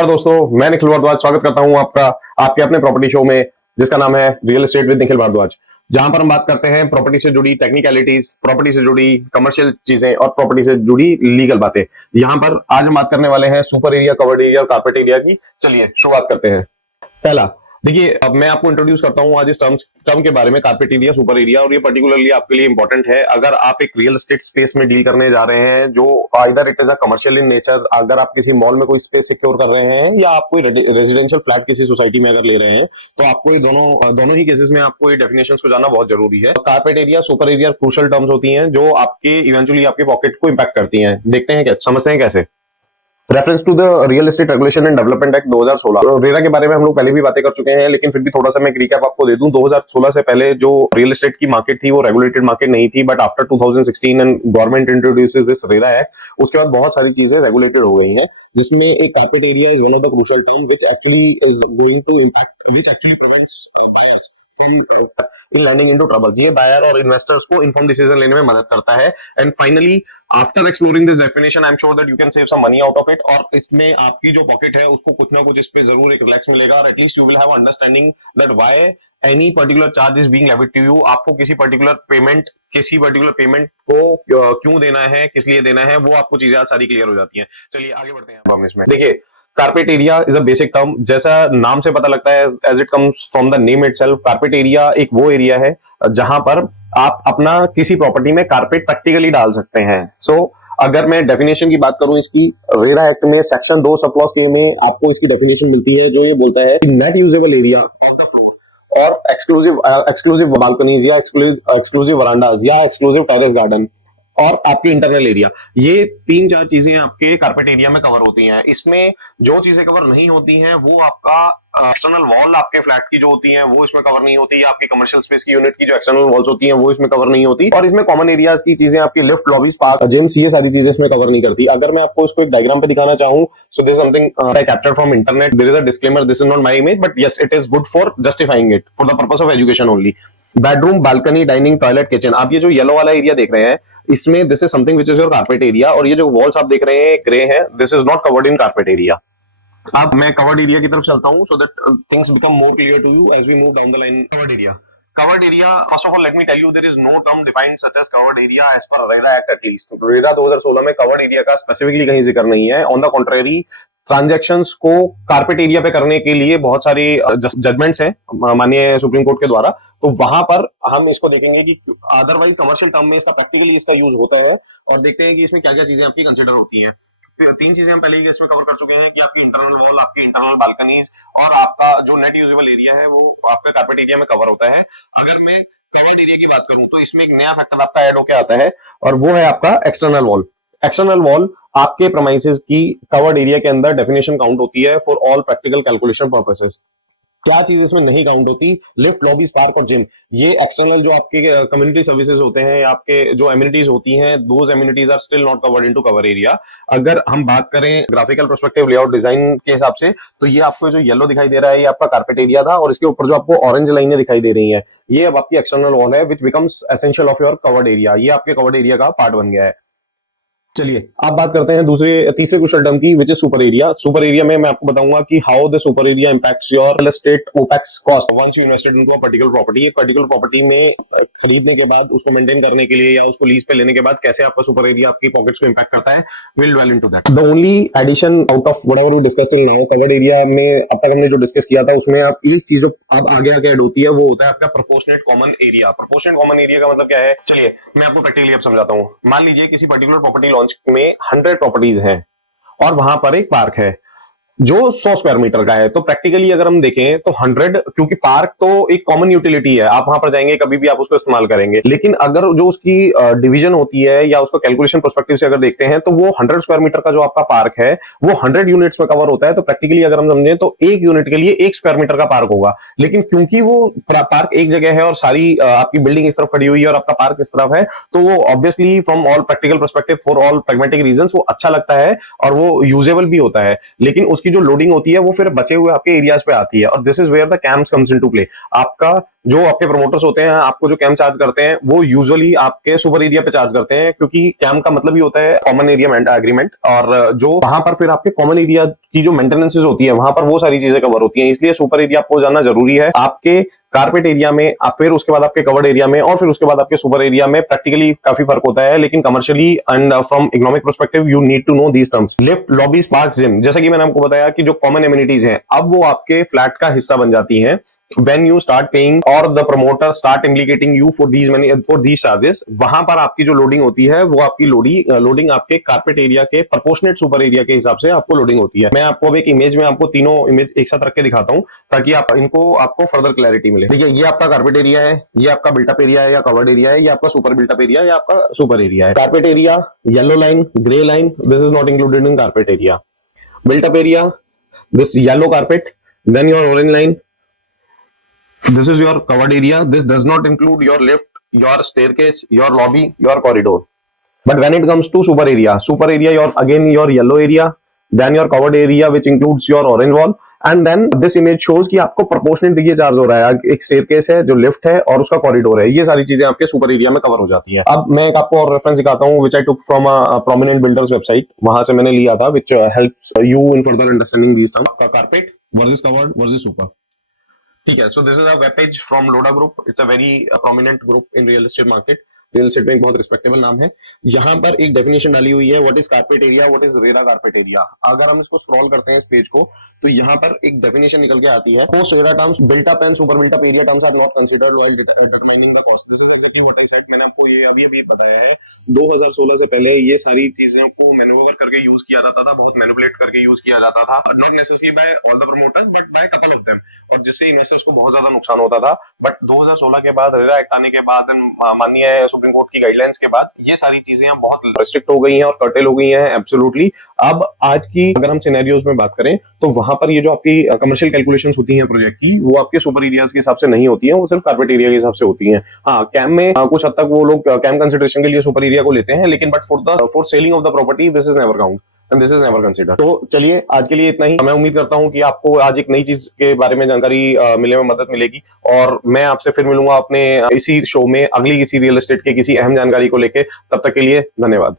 नमस्कार दोस्तों, मैं निखिल भारद्वाज स्वागत करता हूं आपका आपके अपने प्रॉपर्टी शो में, जिसका नाम है real estate with Nikhil Bhardwaj. जहां पर हम बात करते हैं प्रॉपर्टी से जुड़ी टेक्निकलिटीज, प्रॉपर्टी से जुड़ी कमर्शियल चीजें और प्रॉपर्टी से जुड़ी लीगल बातें। यहां पर आज हम बात करने वाले हैं सुपर एरिया, कवर्ड एरिया और कारपेट एरिया की। चलिए शुरुआत करते हैं। पहला, देखिए, अब मैं आपको इंट्रोड्यूस करता हूं आज इस टर्म के बारे में, कारपेट एरिया, सुपर एरिया। और ये पर्टिकुलरली आपके लिए इंपॉर्टेंट है अगर आप एक रियल एस्टेट स्पेस में डील करने जा रहे हैं, जो either it is a commercial in nature, अगर आप किसी मॉल में कोई स्पेस सिक्योर कर रहे हैं, या आप कोई रेजिडेंशियल फ्लैट किसी सोसाइटी में अगर ले रहे हैं, तो आपको ये दोनों ही केसेस में आपको ये डेफिनेशंस को जानना बहुत जरूरी है। Carpet area, super area crucial terms होती हैं जो आपके इवेंचुअली आपके पॉकेट को इंपैक्ट करती हैं। देखते हैं, क्या समझते हैं कैसे। Reference to the real estate regulation and development act 2016। तो रेरा के बारे में हम लोग पहले भी बातें कर चुके हैं, लेकिन फिर भी थोड़ा सा मैं एक रिकैप आपको दे दूं। 2016 से पहले जो रियल एस्टेट की मार्केट थी वो रेगुलेटेड मार्केट नहीं थी, but after 2016 and government introduces this RERA act, उसके बाद बहुत सारी चीजें रेगुलेटेड हो गई हैं, जिसमें एक carpet area is one of the crucial term which actually is going to impact, which actually prevents in landing into troubles. ये बायर और इन्वेस्टर्स को इन्फॉर्म डिसीजन लेने में मदद करता है। And finally, after exploring this definition, I am sure that you can save some money out of it. और इसमें आपकी जो पॉकेट है उसको कुछ ना कुछ इस पे जरूर एक रिलैक्स मिलेगा, और at least you will have understanding that why any particular charge is being levied to you. आपको किसी पर्टिकुलर पेमेंट को क्यों देना है, किस लिए देना है, वो आपको चीजें आज सारी क्लियर हो जाती हैं। चलिए आगे बढ़ते हैं। अब हम इसमें देखिए, carpet area is a basic term, जैसा नाम से पता लगता है, as it comes from the name itself. Carpet area एक वो एरिया है जहां पर आप अपना किसी प्रॉपर्टी में कारपेट प्रैक्टिकली डाल सकते हैं। अगर मैं डेफिनेशन की बात करूं इसकी, रेरा एक्ट में सेक्शन 2 सब क्लॉज के में आपको इसकी डेफिनेशन मिलती है, जो ये बोलता है net usable area of the floor और एक्सक्लूसिव बालकनीज या एक्सक्लूसिव वरांडाज या एक्सक्लूसिव टेरेस गार्डन और आपके इंटरनल एरिया, ये 3-4 चीजें आपके कारपेट एरिया में कवर होती हैं। इसमें जो चीजें कवर नहीं होती हैं वो आपका एक्सटर्नल वॉल आपके फ्लैट की जो होती हैं वो इसमें कवर नहीं होती, या आपकी कमर्शियल स्पेस की यूनिट की जो एक्सटर्नल वॉल्स होती हैं वो इसमें कवर नहीं होती। और इसमें कॉमन एरियाज की चीजें, आपकी लिफ्ट, लॉबीज, पार्क, जिम्स, ये सारी चीजें इसमें कवर नहीं करती। अगर मैं आपको इसको एक डायग्राम पे दिखाना चाहूं, so this something I captured from internet. There is a disclaimer, this is not my image, but yes, it is good for justifying it for the purpose of education only. Bedroom, balcony, dining, toilet, kitchen, आप ये जो yellow वाला area देख रहे हैं, इसमें this is something which is your carpet area. और ये जो वॉल्स आप देख रहे हैं ग्रे हैं, this is not covered in carpet area. अब मैं कवर्ड एरिया की तरफ चलता हूं, so that things become more clear to you as we move down the line. Covered area, first of all let me tell you, there is no term defined such as covered area as per RERA act at least. RERA 2016 में covered area का specifically कहीं जिक्र नहीं है। On the contrary, transactions को carpet area पे करने के लिए बहुत सारी जजमेंट्स हैं माननीय सुप्रीम कोर्ट के द्वारा, तो वहां पर हम इसको देखेंगे कि अदरवाइज कमर्शियल टर्म में इसका प्रैक्टिकली इसका यूज होता है, और देखते हैं कि इसमें क्या क्या चीजें आपकी कंसिडर होती हैं। 3 चीजें हम पहले ही इसमें कवर कर चुके हैं कि आपकी इंटरनल वॉल, आपकी इंटरनल बालकनीज और आपका जो नेट यूजेबल एरिया है वो आपका कारपेट एरिया में कवर होता है। अगर मैं कवर्ड एरिया की बात करूं तो इसमें एक नया फैक्टर आपका ऐड होकर आता है, और वो है आपका एक्सटर्नल वॉल। एक्सटर्नल वॉल आपके प्रेमाइसेस की कवर्ड एरिया के अंदर डेफिनेशन काउंट होती है for all practical calculation purposes. क्या चीज इसमें नहीं काउंट होती? लिफ्ट, लॉबीज, पार्क और जिम। ये एक्सटर्नल जो आपके कम्युनिटी सर्विसेज होते हैं, आपके जो एमिनिटीज होती हैं, those amenities are still not covered into cover area. अगर हम बात करें ग्राफिकल पर्सपेक्टिव लेआउट डिजाइन के हिसाब से, तो ये आपको जो येलो दिखाई दे रहा है ये आपका कारपेट एरिया था, और इसके ऊपर जो आपको ऑरेंज लाइनें दिखाई दे रही है ये अब आपकी एक्सटर्नल वॉल है, which becomes essential of your covered area. ये आपके कवर्ड एरिया का पार्ट बन गया है। चलिए अब बात करते हैं तीसरे क्रूशियल टर्म की, which is super area. Super area में मैं आपको बताऊंगा कि how the super area impacts your real estate opex cost once you invested into a particular property. एक पर्टिकुलर प्रॉपर्टी में खरीदने के बाद, उसको मेंटेन करने के लिए या उसको लीज पे लेने के बाद कैसे आपका सुपर एरिया आपकी पॉकेट्स को इंपैक्ट करता है, will dwell into that. The only addition out of whatever we discussed till now, covered area में अब तक हमने जो डिस्कस किया था उसमें आप एक चीज अब आगे आगे ऐड होती है, वो होता है आपका proportionate common area. Proportionate common area का मतलब क्या है? चलिए मैं आपको प्रैक्टिकली अब समझाता हूँ। मान लीजिए किसी पर्टिकुलर प्रॉपर्टी लॉन्च में 100 प्रॉपर्टीज हैं और वहां पर एक पार्क है जो 100 स्क्वायर मीटर का है। तो प्रैक्टिकली अगर हम देखें तो 100, क्योंकि पार्क तो एक कॉमन यूटिलिटी है, आप वहां पर जाएंगे कभी भी आप उसको इस्तेमाल करेंगे, लेकिन अगर जो उसकी डिवीजन होती है या उसको कैलकुलेशन पर्सपेक्टिव से अगर देखते हैं तो वो 100 स्क्वायर मीटर का जो आपका पार्क है वो 100 यूनिट्स में कवर होता है। तो प्रैक्टिकली अगर हम समझें तो एक यूनिट के लिए 1 स्क्वायर मीटर का पार्क होगा, लेकिन क्योंकि वो पार्क एक जगह है और सारी आपकी बिल्डिंग इस तरफ खड़ी हुई है और आपका पार्क इस तरफ है, तो वो obviously from all practical perspective, for all pragmatic reasons, वो अच्छा लगता है और वो यूजेबल भी होता है, लेकिन उसकी जो लोडिंग होती है वो फिर बचे हुए आपके एरियाज पे आती है। और this is where the cams comes into play. आपका जो आपके प्रमोटर्स होते हैं आपको जो कैम चार्ज करते हैं वो यूजुअली आपके सुपर एरिया पे चार्ज करते हैं, क्योंकि कैम का मतलब ही होता है कॉमन एरिया एग्रीमेंट, और जो वहां पर फिर आपके कॉमन एरिया की जो मेंटेनेंसेज होती है वहां पर वो सारी चीजें कवर होती हैं। इसलिए सुपर एरिया आपको जानना जरूरी है। आपके कारपेट एरिया में, फिर उसके बाद आपके कवर्ड एरिया में, और फिर उसके बाद आपके सुपर एरिया में प्रैक्टिकली काफी फर्क होता है, लेकिन commercially and from economic perspective you need to know these terms. Lift, lobby, spark, gym, जैसा कि मैंने आपको बताया कि जो कॉमन एमिनिटीज हैं अब वो आपके फ्लैट का हिस्सा बन जाती हैं when you start paying or the promoter start implicating you for these charges। वहां पर आपकी जो लोडिंग होती है वो आपकी लोडिंग आपके कारपेट एरिया के प्रोपोर्शनेट सुपर एरिया के हिसाब से आपको लोडिंग होती है। मैं आपको अब एक इमेज में आपको तीनों इमेज एक साथ रख के दिखाता हूं ताकि आपको फर्दर क्लैरिटी मिले। देखिए, ये आपका कारपेट एरिया है, ये आपका बिल्टअप एरिया है या कवर्ड एरिया है, ये आपका सुपर बिल्टअप एरिया या आपका सुपर एरिया है। Carpet area yellow line, grey line, this is not included in carpet area. Built up area, this yellow carpet, then your orange line, this is your covered area. This does not include your lift, your staircase, your lobby, your corridor. But when it comes to super area, your again your yellow area, then your covered area which includes your orange wall, and then this image shows कि आपको proportionate देखिए charge हो रहा है। एक staircase है, जो lift है और उसका corridor है, ये सारी चीजें आपके super area में cover हो जाती है। अब मैं एक आपको और रेफरेंस दिखाता हूँ which I took from a prominent builders website, वहां से मैंने लिया था, which helps you in further understanding these terms। आपका carpet versus covered versus super। ठीक है, so this is a web page from लोडा group. It's a very prominent group in real estate market. Real estate में एक बहुत respectable नाम है। यहाँ पर एक डेफिनेशन डाली हुई है, what is carpet area, what is RERA carpet area. अगर हम इसको स्क्रॉल करते हैं इस पेज को, तो यहाँ पर एक डेफिनेशन निकल के आती है, post era terms, built up and super built up area terms are not considered while determining the cost. This is exactly what I said. मैंने आपको ये अभी बताया है। 2016 से पहले ये सारी चीजों को मैन्यूवर करके यूज किया जाता था, बहुत मैनिपुलेट करके यूज किया जाता था, not necessary bye all the promoters but by couple of them, और जिससे इन्वेस्टर्स को बहुत ज्यादा नुकसान होता था। बट 2016 के बाद, रेरा एक्ट आने के बाद, माननीय सुप्रीम कोर्ट की गाइडलाइंस के बाद ये सारी चीजें बहुत रिस्ट्रिक्ट हो गई हैं और कर्टेल हो गई हैं एब्सोल्युटली। अब आज की अगर हम सिनेरियोज में बात करें तो वहां पर ये जो आपकी कमर्शियल कैलकुलेशंस होती हैं प्रोजेक्ट की, वो आपके सुपर एरियाज के हिसाब से नहीं होती हैं, वो सिर्फ कारपेट एरिया के हिसाब से होती हैं। हाँ, कैम में कुछ हद तक वो लोग कैम कंसिडरेशन के लिए सुपर एरिया को लेते हैं, लेकिन but for selling of the property this is never count and this is never consider. तो चलिए, आज के लिए इतना ही। मैं उम्मीद करता हूं कि आपको आज एक नई चीज के बारे में जानकारी मिलने में मदद मिलेगी, और मैं आपसे फिर मिलूंगा अपने इसी शो में अगली किसी रियल एस्टेट के किसी अहम जानकारी को लेके। तब तक के लिए धन्यवाद।